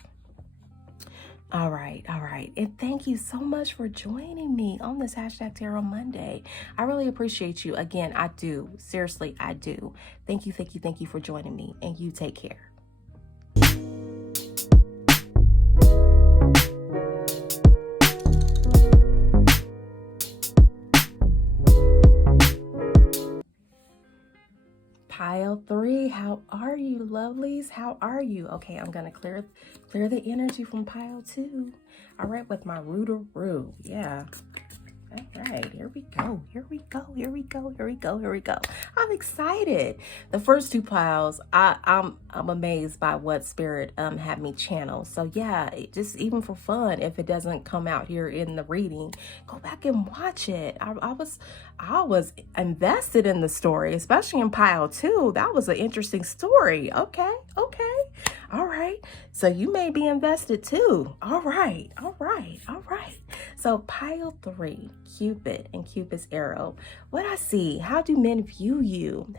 All right. And thank you so much for joining me on this hashtag Tarot Monday. I really appreciate you. Again, I do. Seriously, I do. Thank you for joining me, and you take care. Pile 3, how are you, lovelies? How are you? Okay, I'm gonna clear the energy from pile 2. All right, with my rootaroo. Yeah. All right, here we go. I'm excited. The first 2 piles, I'm amazed by what Spirit had me channel. So yeah, just even for fun, if it doesn't come out here in the reading, go back and watch it. I was invested in the story, especially in pile 2. That was an interesting story. Okay. All right. So you may be invested too. All right. So pile 3, Cupid and Cupid's arrow. What I see, how do men view you?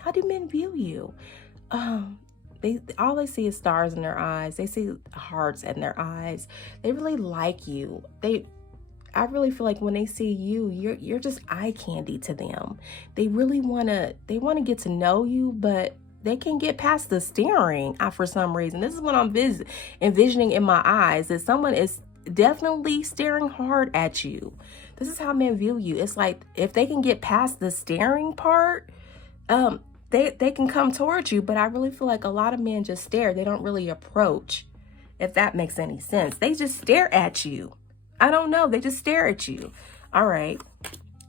All they see is stars in their eyes. They see hearts in their eyes. They really like you. I really feel like when they see you, you're just eye candy to them. They really wanna get to know you, but they can get past the staring for some reason. This is what I'm envisioning in my eyes, that someone is definitely staring hard at you. This is how men view you. It's like, if they can get past the staring part, they can come towards you. But I really feel like a lot of men just stare. They don't really approach, if that makes any sense. They just stare at you. I don't know. They just stare at you. All right.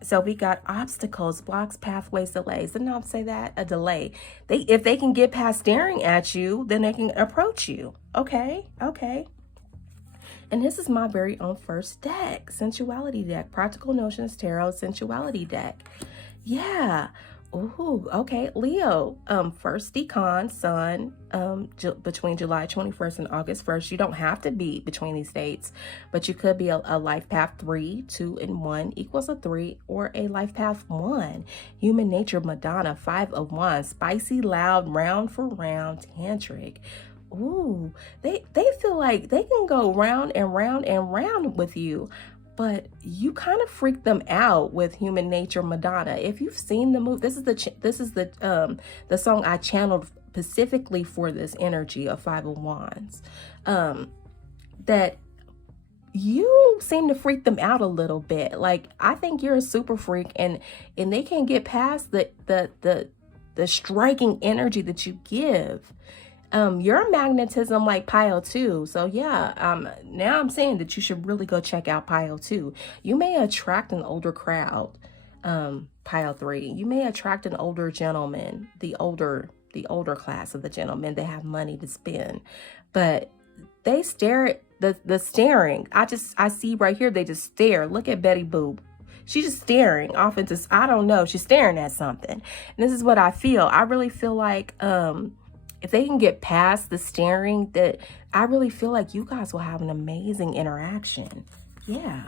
So we got obstacles, blocks, pathways, delays. Didn't I say that? A delay. If they can get past staring at you, then they can approach you. Okay. And this is my very own first deck, sensuality deck, practical notions tarot sensuality deck. Yeah. Ooh, okay. Leo, first decan, sun, between July 21st and August 1st. You don't have to be between these dates, but you could be a life path 3, 2, and 1 equals a 3, or a life path 1. Human nature, Madonna, 5 of Wands, spicy, loud, round for round, tantric. Ooh, they feel like they can go round and round and round with you. but you kind of freak them out with Human Nature Madonna. If you've seen the movie, this is the song I channeled specifically for this energy of Five of Wands. That you seem to freak them out a little bit. Like, I think you're a super freak, and they can't get past the striking energy that you give. Your magnetism like Pile 2. So yeah, now I'm saying that you should really go check out Pile 2. You may attract an older crowd. Pile 3. You may attract an older gentleman, the older class of the gentlemen that have money to spend. But they stare at the staring. I see right here, they just stare. Look at Betty Boop. She's just staring off into, I don't know, she's staring at something. And this is what I feel. I really feel like if they can get past the staring, that I really feel like you guys will have an amazing interaction. Yeah.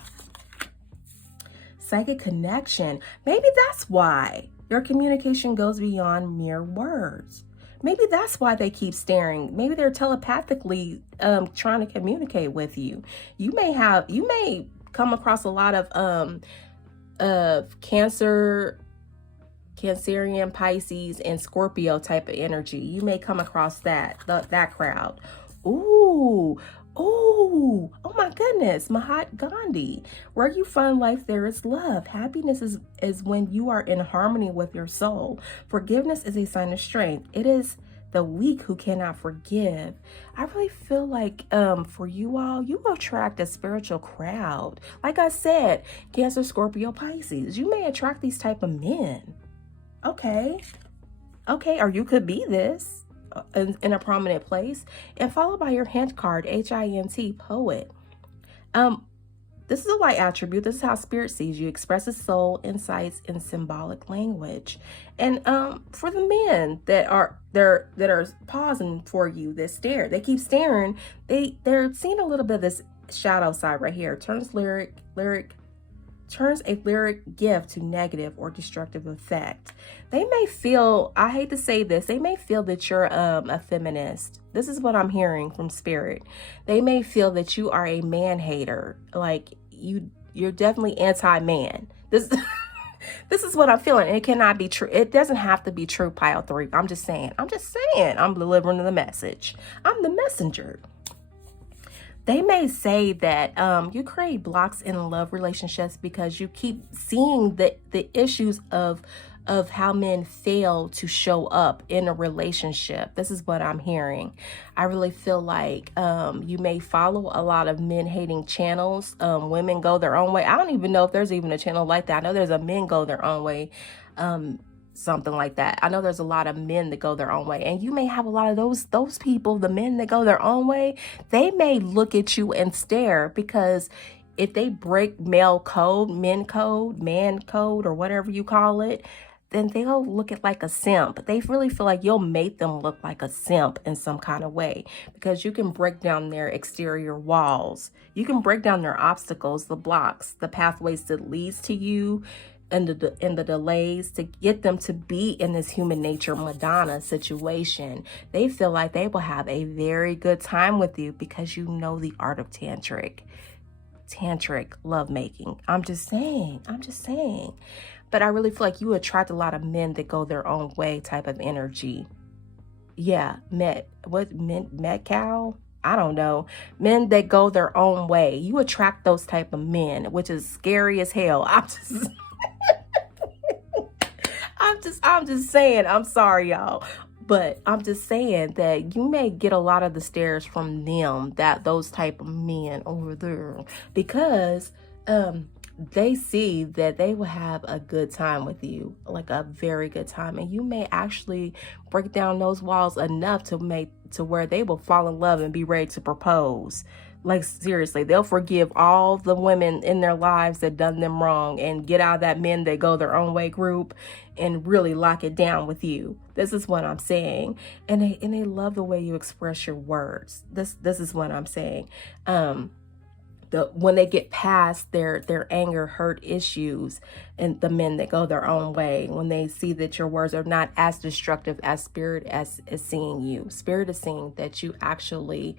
Psychic connection. Maybe that's why your communication goes beyond mere words. Maybe that's why they keep staring. Maybe they're telepathically trying to communicate with you. You may come across a lot of Cancerian, Pisces, and Scorpio type of energy. You may come across that crowd. Ooh, oh my goodness, Mahat Gandhi. Where you find life, there is love. Happiness is when you are in harmony with your soul. Forgiveness is a sign of strength. It is the weak who cannot forgive. I really feel like for you all, you attract a spiritual crowd. Like I said, Cancer, Scorpio, Pisces. You may attract these type of men. Okay, or you could be this in a prominent place. And followed by your hint card, HINT, poet. This is a light attribute. This is how spirit sees you. Expresses soul, insights, in symbolic language. And for the men that are pausing for you, that stare, they keep staring. They're seeing a little bit of this shadow side right here. Turns a lyric gift to negative or destructive effect. They may feel, I hate to say this, they may feel that you're a feminist. This is what I'm hearing from spirit. They may feel that you are a man hater. Like you're definitely anti-man. This is what I'm feeling. It cannot be true. It doesn't have to be true, Pile 3. I'm just saying. I'm delivering the message. I'm the messenger. They may say that you create blocks in love relationships because you keep seeing the issues of how men fail to show up in a relationship. This is what I'm hearing. I really feel like you may follow a lot of men-hating channels. Women go their own way. I don't even know if there's even a channel like that. I know there's a men go their own way. Something like that. I know there's a lot of men that go their own way, and you may have a lot of those people, the men that go their own way. They may look at you and stare, because if they break male code, man code, or whatever you call it, then they'll look at like a simp. They really feel like you'll make them look like a simp in some kind of way, because you can break down their exterior walls. You can break down their obstacles, the blocks, the pathways that leads to you, and the delays to get them to be in this Human Nature Madonna situation. They feel like they will have a very good time with you because you know the art of tantric lovemaking. I'm just saying. But I really feel like you attract a lot of men that go their own way type of energy. Yeah, Metcow? I don't know. Men that go their own way. You attract those type of men, which is scary as hell. I'm just saying, I'm sorry, y'all. But I'm just saying that you may get a lot of the stares from them, those type of men over there, because they see that they will have a good time with you, like a very good time. And you may actually break down those walls enough to where they will fall in love and be ready to propose. Like, seriously, they'll forgive all the women in their lives that done them wrong and get out of that men that go their own way group and really lock it down with you. This is what I'm saying. And they love the way you express your words. This is what I'm saying. When they get past their anger, hurt issues, and the men that go their own way, when they see that your words are not as destructive as Spirit is seeing you. Spirit is seeing that you actually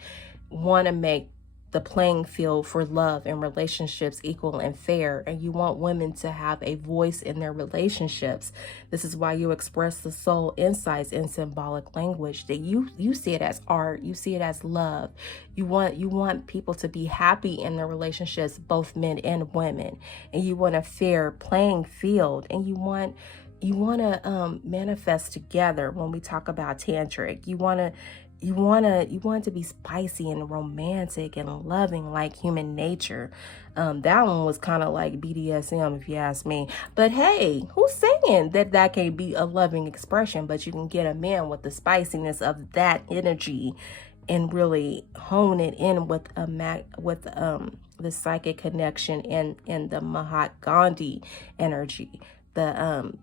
want to make the playing field for love and relationships equal and fair, and you want women to have a voice in their relationships. This is why you express the soul insights in symbolic language, that you see it as art, you see it as love. You want people to be happy in their relationships, both men and women, and you want a fair playing field, and you want to manifest together. When we talk about tantric, you want it to be spicy and romantic and loving like human nature. That one was kind of like BDSM, if you ask me. But hey, who's saying that can't be a loving expression? But you can get a man with the spiciness of that energy and really hone it in with the psychic connection and the Mahatma Gandhi energy. The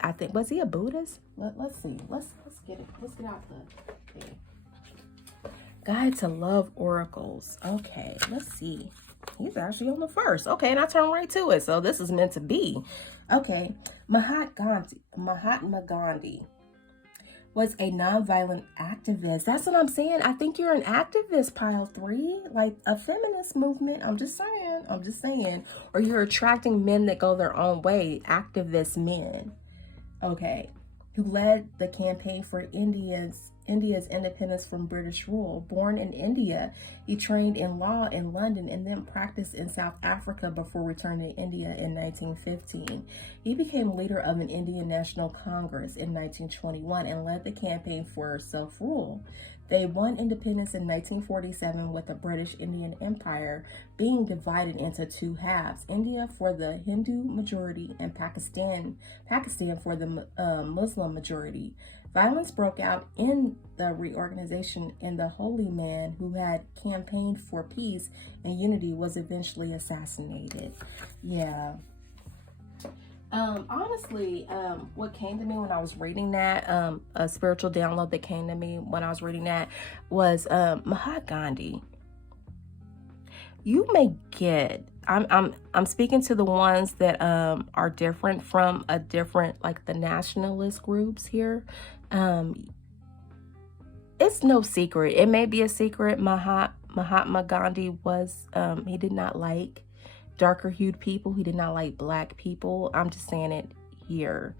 I think, was he a Buddhist? Let's see. Let's get it. Let's get out the thing. Guide to Love Oracles. Okay, let's see. He's actually on the first. Okay, and I turn right to it. So this is meant to be. Okay, Mahatma Gandhi was a nonviolent activist. That's what I'm saying. I think you're an activist, pile 3, like a feminist movement. I'm just saying. Or you're attracting men that go their own way, activist men. Okay, who led the campaign for India's independence from British rule. Born in India, he trained in law in London and then practiced in South Africa before returning to India in 1915. He became leader of an Indian National Congress in 1921 and led the campaign for self-rule. They won independence in 1947 with the British Indian Empire being divided into 2 halves, India for the Hindu majority and Pakistan for the Muslim majority. Violence broke out in the reorganization, and the holy man who had campaigned for peace and unity was eventually assassinated. Yeah. Honestly, what came to me when I was reading that, a spiritual download that came to me when I was reading that was Mahatma Gandhi. You may get, I'm speaking to the ones that are different from a different, like the nationalist groups here. It's no secret. It may be a secret. Mahatma Gandhi was, he did not like darker hued people. He did not like black people. I'm just saying it here.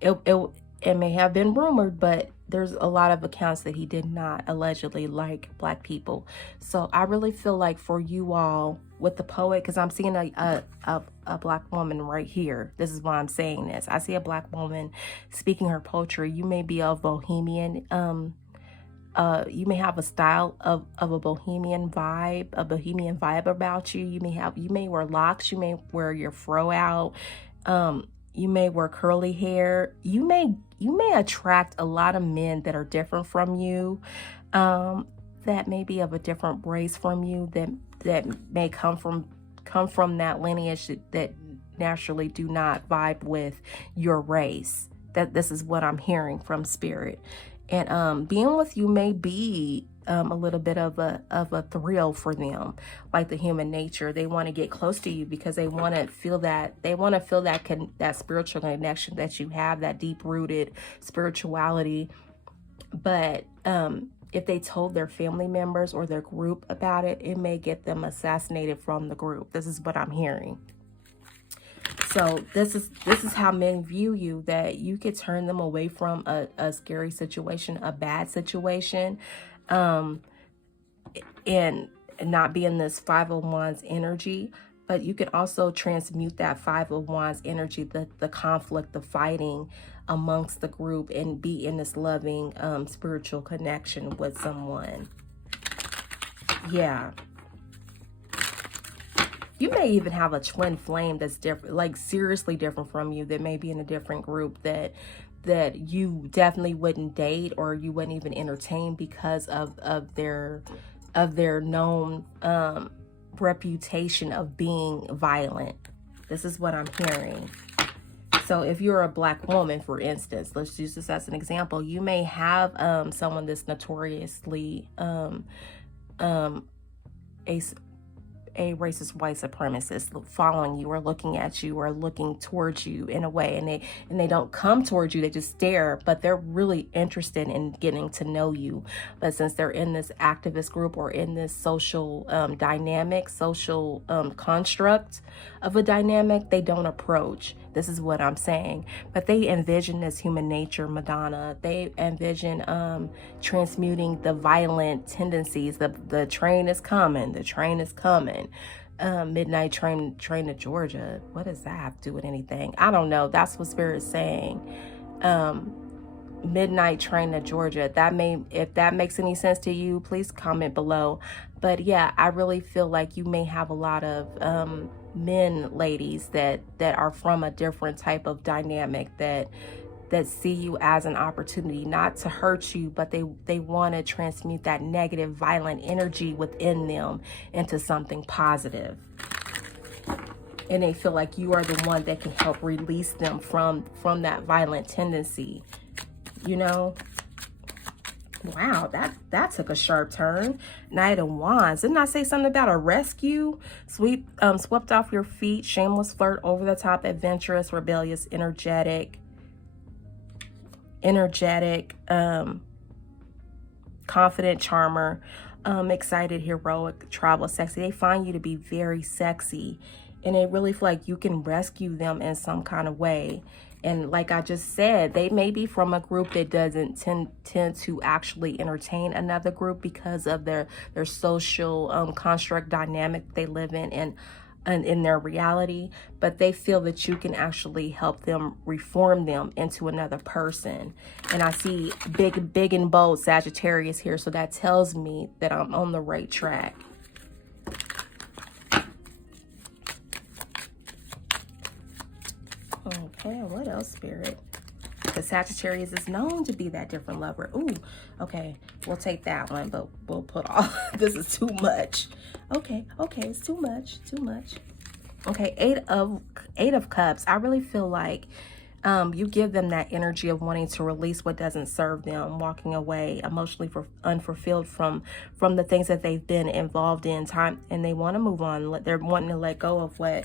It may have been rumored, but there's a lot of accounts that he did not allegedly like black people. So I really feel like for you all with the poet, because I'm seeing a black woman right here. This is why I'm saying this. I see a black woman speaking her poetry. You may be a bohemian. You may have a style of a bohemian vibe about you. You may wear locks. You may wear your fro out. You may wear curly hair. You may attract a lot of men that are different from you, that may be of a different race from you, that may come from that lineage that naturally do not vibe with your race. That this is what I'm hearing from spirit. And being with you may be a little bit of a thrill for them, like the human nature. They want to get close to you because they want to feel that that spiritual connection that you have, that deep rooted spirituality. But if they told their family members or their group about it, it may get them assassinated from the group. This is what I'm hearing. So this is how men view you, that you could turn them away from a scary situation, a bad situation, and not be in this 5 of Wands energy. But you can also transmute that 5 of Wands energy, the conflict, the fighting amongst the group, and be in this loving spiritual connection with someone. Yeah. You may even have a twin flame that's different, like seriously different from you, that may be in a different group that you definitely wouldn't date or you wouldn't even entertain because of their known reputation of being violent. This is what I'm hearing. So if you're a black woman, for instance, let's use this as an example, you may have someone that's notoriously a a racist white supremacist following you or looking at you or looking towards you in a way, and they don't come towards you, they just stare, but they're really interested in getting to know you. But since they're in this activist group or in this social dynamic, social construct of a dynamic, they don't approach. This is what I'm saying. But they envision this human nature, Madonna. They envision transmuting the violent tendencies. The train is coming. The train is coming. Midnight train to Georgia. What does that have to do with anything? I don't know. That's what Spirit is saying. Midnight train to Georgia. If that makes any sense to you, please comment below. But yeah, I really feel like you may have a lot of men, ladies, that are from a different type of dynamic, that see you as an opportunity, not to hurt you, but they want to transmute that negative, violent energy within them into something positive. And they feel like you are the one that can help release them from that violent tendency. You know, wow, that took a sharp turn. Knight of Wands. Didn't I say something about a rescue? Swept off your feet, shameless flirt, over the top, adventurous, rebellious, energetic, confident, charmer, excited, heroic, travel, sexy. They find you to be very sexy, and they really feel like you can rescue them in some kind of way. And like I just said, they may be from a group that doesn't tend to actually entertain another group because of their social construct dynamic they live in and in their reality. But they feel that you can actually help them, reform them into another person. And I see big and bold Sagittarius here, so that tells me that I'm on the right track. Okay, what else, Spirit? Because Sagittarius is known to be that different lover. Ooh, okay, we'll take that one, but we'll put all, this is too much. Okay, it's too much. Okay, Eight of Cups. I really feel like you give them that energy of wanting to release what doesn't serve them, walking away emotionally unfulfilled from the things that they've been involved in time, and they want to move on. They're wanting to let go of what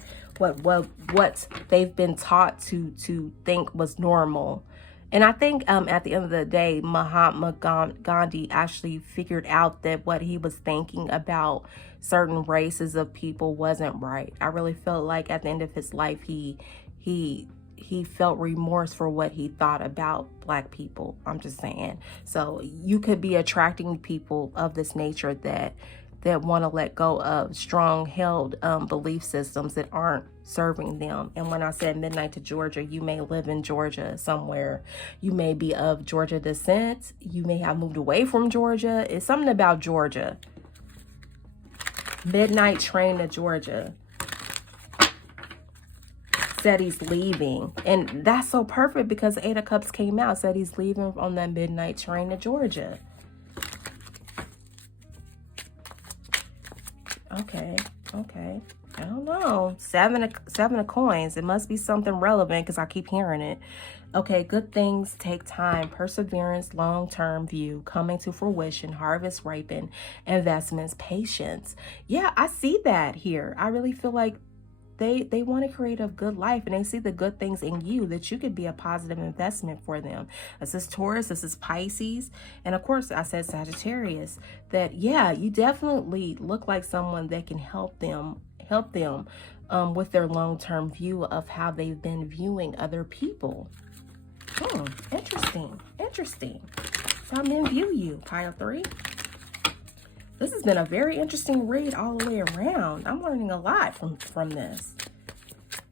they've been taught to think was normal. And I think at the end of the day, Mahatma Gandhi actually figured out that what he was thinking about certain races of people wasn't right. I really felt like at the end of his life, he felt remorse for what he thought about Black people. I'm just saying. So you could be attracting people of this nature that want to let go of strong held belief systems that aren't serving them. And when I said midnight to Georgia, you may live in Georgia somewhere. You may be of Georgia descent. You may have moved away from Georgia. It's something about Georgia. Midnight train to Georgia. Said he's leaving, and that's so perfect because Eight of Cups came out, said he's leaving on that midnight train to Georgia. Okay, I don't know. Seven of coins. It must be something relevant because I keep hearing it. Okay, good things take time, perseverance, long-term view, coming to fruition, harvest, ripen, investments, patience. Yeah, I see that here. I really feel like they want to create a good life, and they see the good things in you, that you could be a positive investment for them. This is Taurus, this is Pisces, and of course I said Sagittarius. That yeah, you definitely look like someone that can help them with their long-term view of how they've been viewing other people. Interesting. So how men view you, pile 3. This has been a very interesting read all the way around. I'm learning a lot from this.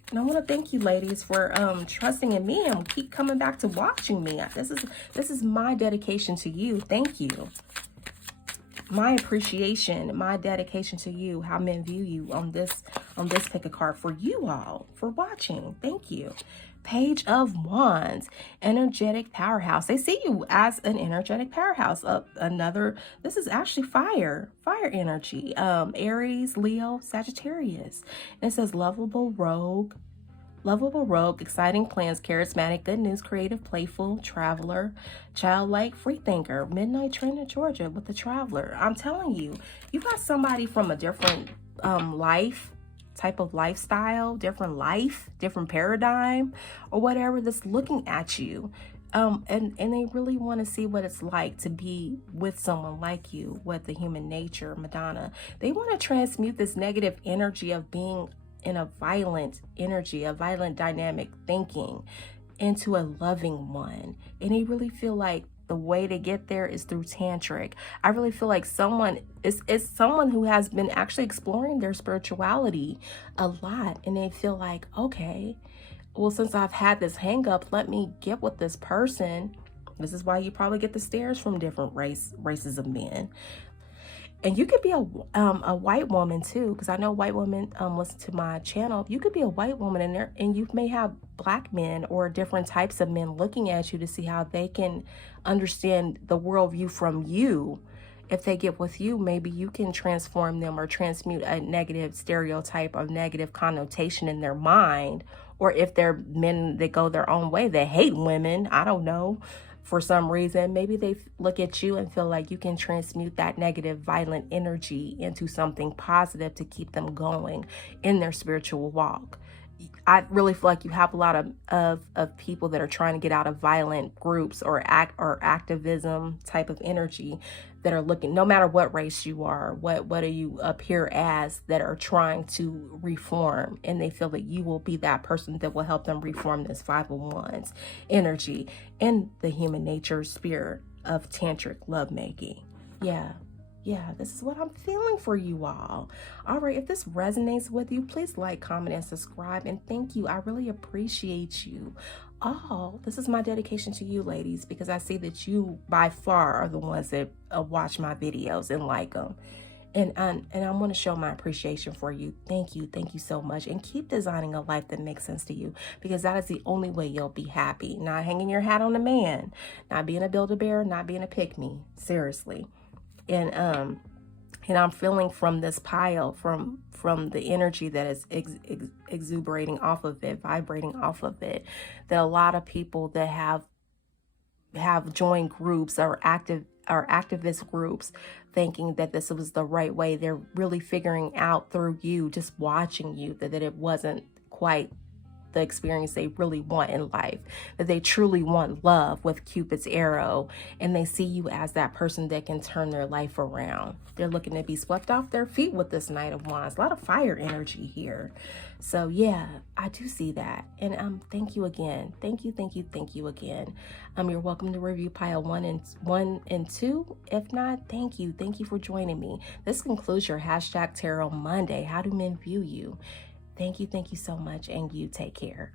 And I want to thank you, ladies, for trusting in me and keep coming back to watching me. This is my dedication to you. Thank you. My appreciation, my dedication to you, how men view you on this pick a card for you all for watching. Thank you. Page of Wands, energetic powerhouse. They see you as an energetic powerhouse. This is actually fire energy. Aries, Leo, Sagittarius. And it says lovable rogue, exciting plans, charismatic, good news, creative, playful, traveler, childlike, free thinker, midnight train to Georgia with the traveler. I'm telling you, you got somebody from a different type of lifestyle, different paradigm, or whatever, that's looking at you. And they really want to see what it's like to be with someone like you, with the human nature, Madonna. They want to transmute this negative energy of being in a violent energy, a violent dynamic thinking, into a loving one. And they really feel like the way to get there is through tantric. I really feel like it's someone who has been actually exploring their spirituality a lot, and they feel like, okay, well, since I've had this hang up, let me get with this person. This is why you probably get the stares from different races of men. And you could be a white woman too, because I know white women listen to my channel. You could be a white woman in there, and you may have black men or different types of men looking at you to see how they can understand the worldview from you. If they get with you, maybe you can transform them or transmute a negative stereotype or negative connotation in their mind. Or if they're men that go their own way, they hate women, I don't know, for some reason, maybe they look at you and feel like you can transmute that negative, violent energy into something positive to keep them going in their spiritual walk. I really feel like you have a lot of people that are trying to get out of violent groups or activism type of energy, that are looking, no matter what race you are, what do you appear as, that are trying to reform, and they feel that you will be that person that will help them reform this 501's energy and the human nature spirit of tantric lovemaking. Yeah, this is what I'm feeling for you all. All right, if this resonates with you, please like, comment, and subscribe. And thank you. I really appreciate you all. This is my dedication to you, ladies, because I see that you by far are the ones that watch my videos and like them. And I want to show my appreciation for you. Thank you so much. And keep designing a life that makes sense to you, because that is the only way you'll be happy. Not hanging your hat on a man, not being a Build-A-Bear, not being a pick-me. Seriously. And I'm feeling from this pile, from the energy that is exuberating off of it, vibrating off of it, that a lot of people that have joined groups or activist groups, thinking that this was the right way. They're really figuring out through you, just watching you, that it wasn't quite the experience they really want in life, that they truly want love with Cupid's arrow, and they see you as that person that can turn their life around. They're looking to be swept off their feet with this Knight of Wands. A lot of fire energy here. So yeah, I do see that. And thank you again. Thank you again. You're welcome to review pile 1 and 2. If not, thank you for joining me. This concludes your #Tarot Monday. How do men view you? Thank you so much, and you take care.